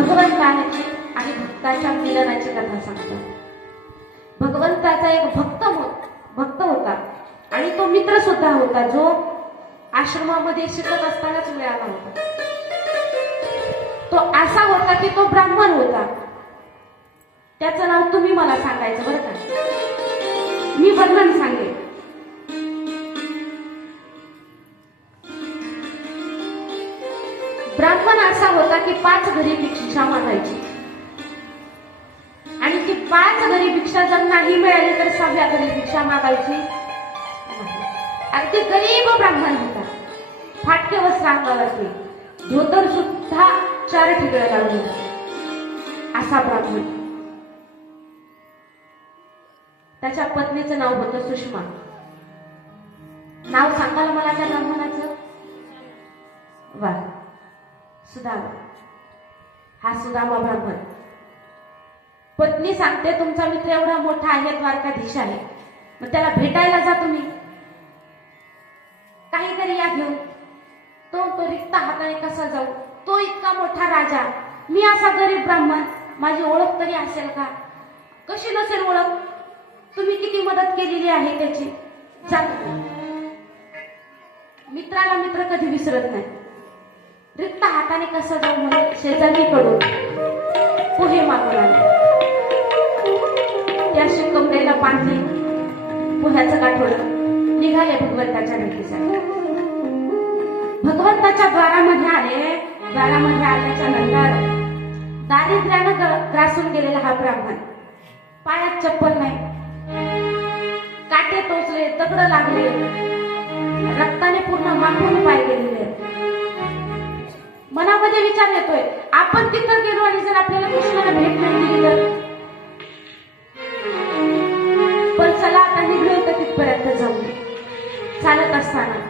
भगवंताची आणि भक्ताच्या मिलनाची कथा सांगतात. भगवंताचा एक भक्त होता आणि तो मित्र सुद्धा होता, जो आश्रमामध्ये शिकत असतानाच मिळाला होता. तो असा होता की तो ब्राह्मण होता. त्याचं नाव तुम्ही मला सांगायचं बरं का, मी वर्णन सांगेन. ब्राह्मण असा होता की 5 घरी भिक्षा मागायची आणि ती 5 घरी भिक्षा जर नाही मिळाली तर 6व्या घरी भिक्षा मागायची. अगदी गरीब ब्राह्मण होता. फाटके वस्त्र अंगावरती, धोतर सुद्धा 4 ठिगळं लावले असा ब्राह्मण. त्याच्या पत्नीचं नाव होतं सुषमा. नाव सांगाल मला त्या ब्राह्मणाचं? वा, सुदामा. हा सुदामा ब्राह्मण. पत्नी सांगते तुमचा मित्र एवढा मोठा आहे, द्वारकाधीश आहे, मग त्याला भेटायला जा तुम्ही, काहीतरी या घेऊन. तो रिक्त हाताने कसा जाऊ? तो इतका मोठा राजा, मी असा गरीब ब्राह्मण, माझी ओळख तरी असेल का? कशी नसेल ओळख? तुम्ही किती मदत केलेली आहे त्याची. जा. मित्राला मित्र कधी विसरत नाही. रिक्त हाताने कसं जाऊ म्हणून शेजारीकडून पोहे मागून आले. त्या कमरेला बांधले पोह्याचं गाठोडं, निघाले भगवंताच्या भेटीसाठी. भगवंताच्या द्वारामध्ये आले. द्वारामध्ये आल्याच्या नंतर दारिद्र्यानं ग्रासून गेलेला हा ब्राह्मण, पायात चप्पल नाही, काटे टोचले, दगड लागले, रक्ताने पूर्ण माखून पाय गेलेले. मनामध्ये विचार येतोय, आपण तिथं गेलो आणि जर आपल्याला कृष्णाला भेट नाही दिली तर? पण चला आता निघलो होतं तिथपर्यंत जाऊन. चालत असताना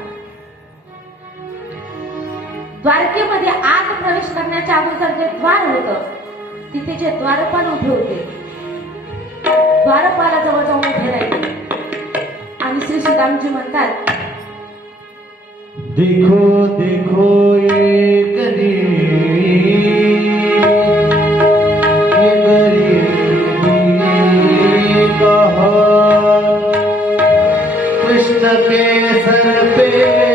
द्वारकेमध्ये आत प्रवेश करण्याच्या अगोदर जे द्वार होतं, तिथे जे द्वारपाल उभे होते, द्वारपाला जवळ जाऊन उभे राहिले आणि श्री श्रीरामजी म्हणतात, देखो देखो ये गरीबी कहा कृष्ण के सर पे